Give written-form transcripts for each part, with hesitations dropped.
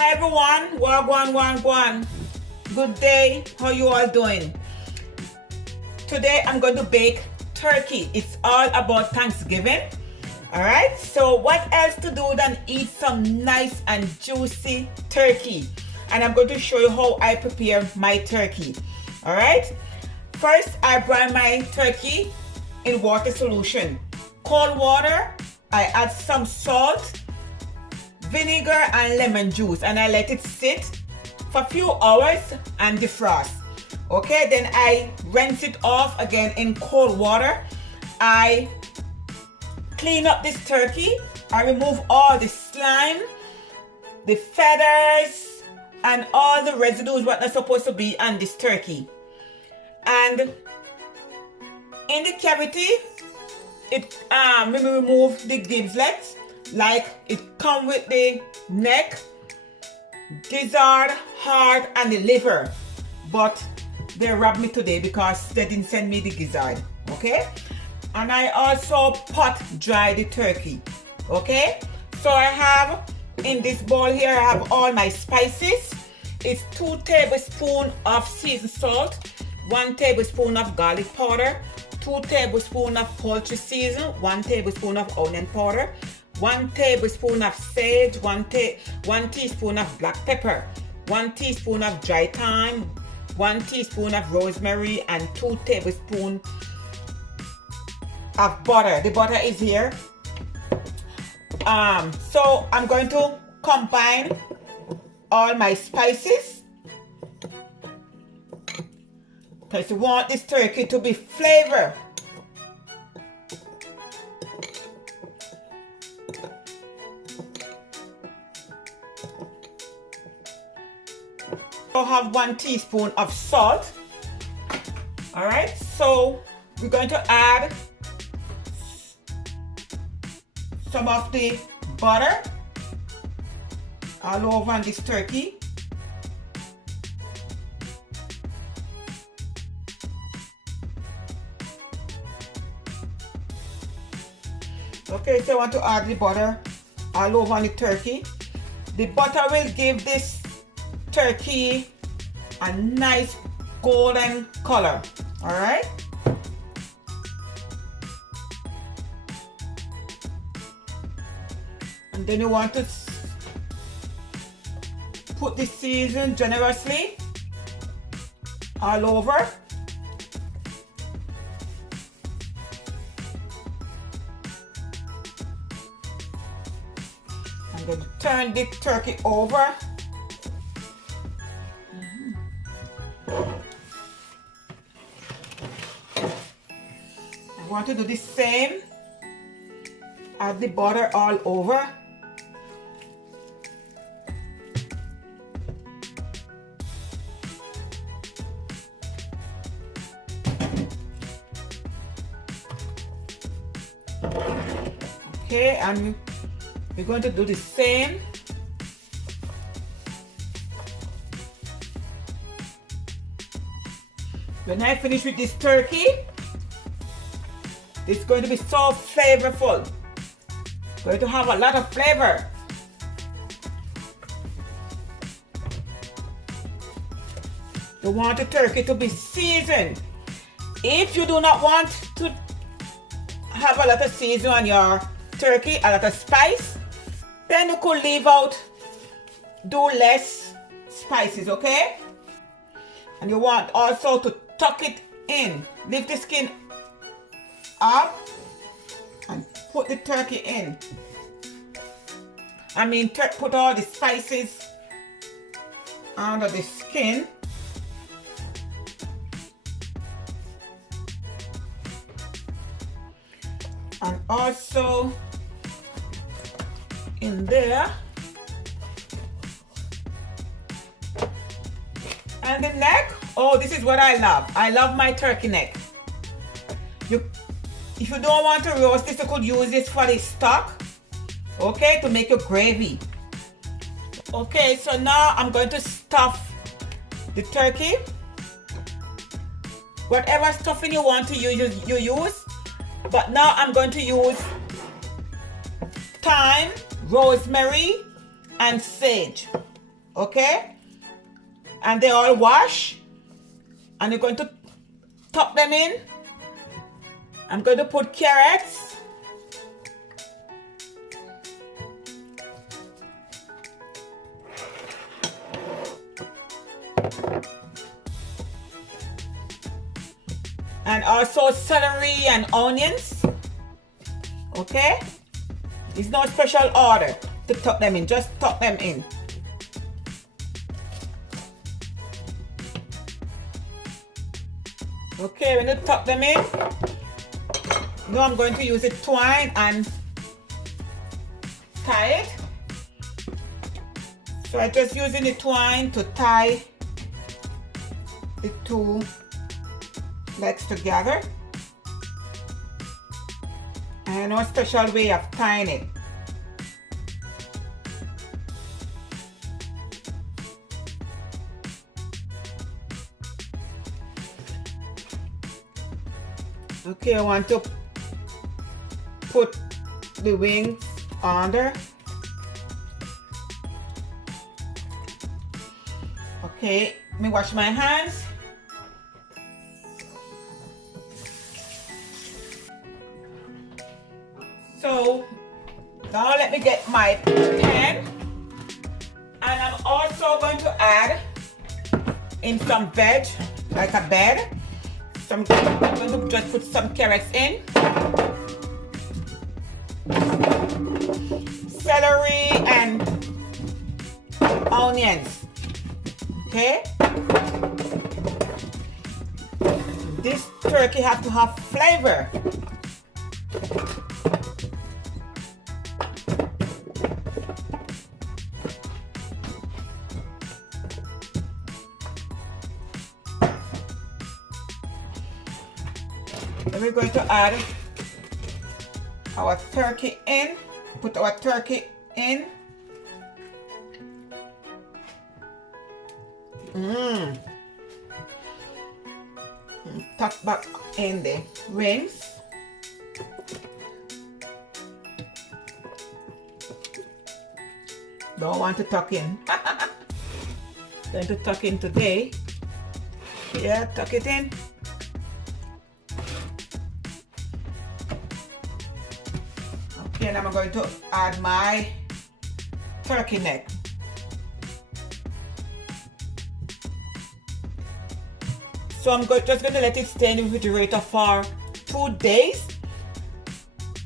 Hi everyone, Wha Gwan. Good day, how you all doing? Today I'm going to bake turkey. It's all about Thanksgiving. Alright, so what else to do than eat some nice and juicy turkey? And I'm going to show you how I prepare my turkey. Alright, first I brine my turkey in water solution. Cold water, I add some salt, vinegar and lemon juice, and I let it sit for a few hours and defrost. Okay, then I rinse it off again in cold water. I clean up this turkey. I remove all the slime, the feathers, and all the residues what are supposed to be on this turkey. And in the cavity, we remove the giblets. Like it come with the neck, gizzard, heart, and the liver. But they robbed me today because they didn't send me the gizzard. Okay? And I also pot dry the turkey. Okay? So I have in this bowl here, I have all my spices. It's 2 tablespoons of seasoned salt, 1 tablespoon of garlic powder, 2 tablespoons of poultry season, 1 tablespoon of onion powder, 1 tablespoon of sage, 1 teaspoon of black pepper, 1 teaspoon of dry thyme, 1 teaspoon of rosemary, and 2 tablespoons of butter. The butter is here. So I'm going to combine all my spices because you want this turkey to be flavored. I have 1 teaspoon of salt. All right, so we're going to add some of the butter all over on this turkey. Okay, so I want to add the butter all over on the turkey. The butter will give this turkey a nice golden color. All right, and then you want to put the season generously all over. I'm going to turn the turkey over. I want to do the same, add the butter all over. Okay, and we're going to do the same. When I finish with this turkey, it's going to be so flavorful. Going to have a lot of flavor. You want the turkey to be seasoned. If you do not want to have a lot of seasoning on your turkey, a lot of spice, then you could leave out, do less spices, okay? And you want also to tuck it in. Leave the skin up and put the turkey in. Put all the spices under the skin. And also in there. And the neck, oh, this is what I love. I love my turkey neck. If you don't want to roast this, you could use this for the stock, okay, to make your gravy. Okay, so now I'm going to stuff the turkey. Whatever stuffing you want to use, you use. But now I'm going to use thyme, rosemary, and sage. okay? And they all wash. And you're going to tuck them in. I'm going to put carrots. And also celery and onions. Okay? It's no special order to tuck them in. Just tuck them in. Okay, when you tuck them in, now I'm going to use the twine and tie it. So I'm just using the twine to tie the two legs together. And no special way of tying it. Okay, I want to put the wings under. Okay, let me wash my hands. So now let me get my pan, and I'm also going to add in some veg, like a bed. I'm going to just put some carrots in, celery and onions. Okay, this turkey has to have flavor. Then we're going to add our turkey in. Put our turkey in. Tuck back in the wings. Don't want to tuck in. Going to tuck in today. Yeah, tuck it in. Okay, and I'm going to add my turkey neck. So I'm just going to let it stay in the refrigerator for 2 days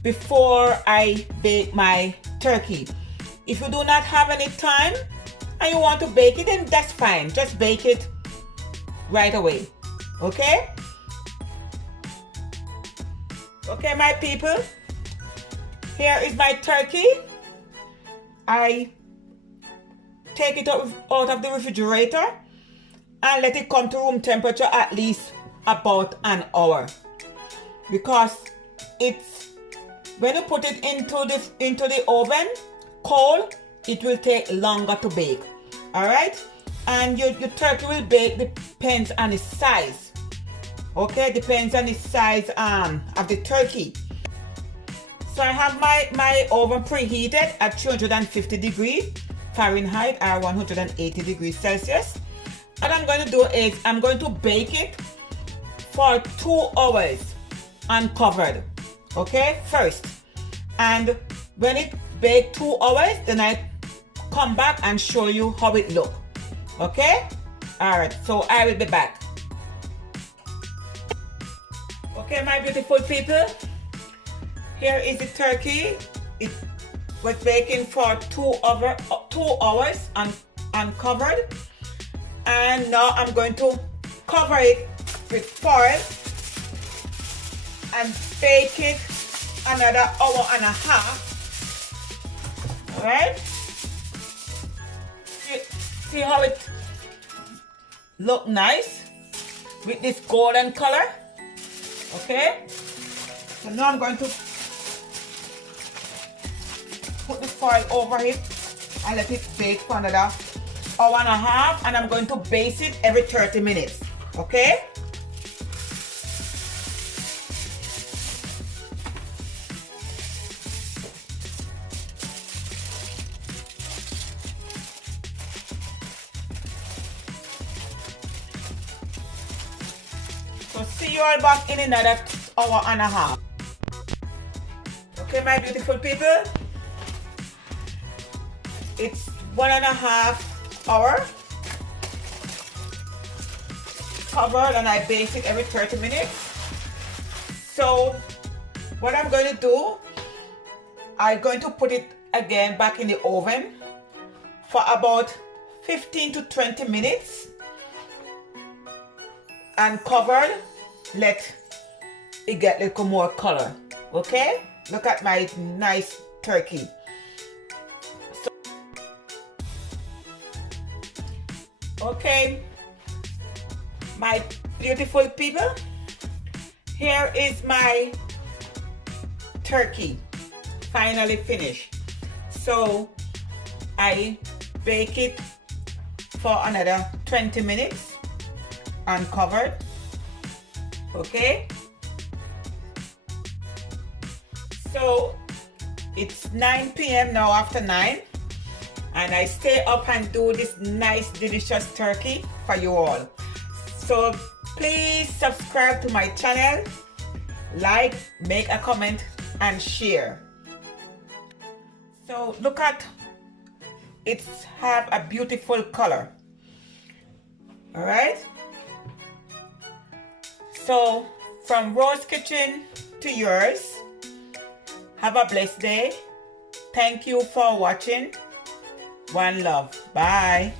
before I bake my turkey. If you do not have any time and you want to bake it, then that's fine. Just bake it right away. Okay? Okay, my people. Here is my turkey. I take it out of the refrigerator and let it come to room temperature at least about an hour, because it's when you put it into the oven cold, it will take longer to bake. All right, and your turkey will bake depends on the size. Okay, depends on the size of the turkey. So I have my oven preheated at 350 degrees Fahrenheit or 180 degrees Celsius. What I'm going to do is I'm going to bake it for 2 hours uncovered. Okay, first. And when it bakes 2 hours, then I come back and show you how it looks. Okay? Alright, so I will be back. Okay, my beautiful people. Here is the turkey. It was baking for 2 hours uncovered. And now I'm going to cover it with foil and bake it another hour and a half. Alright? See how it look nice with this golden color? Okay? So now I'm going to put the foil over it and let it bake for another hour and a half, and I'm going to baste it every 30 minutes. Okay? So see you all back in another hour and a half. Okay, my beautiful people, it's 1.5 hours covered, and I bake it every 30 minutes. So what I'm going to do, I'm going to put it again back in the oven for about 15 to 20 minutes and covered. Let it get a little more color. Okay, look at my nice turkey. Okay, my beautiful people, here is my turkey finally finished. So I bake it for another 20 minutes uncovered. Okay, so it's 9 p.m. now, after 9, and I stay up and do this nice delicious turkey for you all. So please subscribe to my channel, like, make a comment and share. So look at it, have a beautiful color. All right, so from Rose Kitchen to yours, have a blessed day. Thank you for watching. One love. Bye.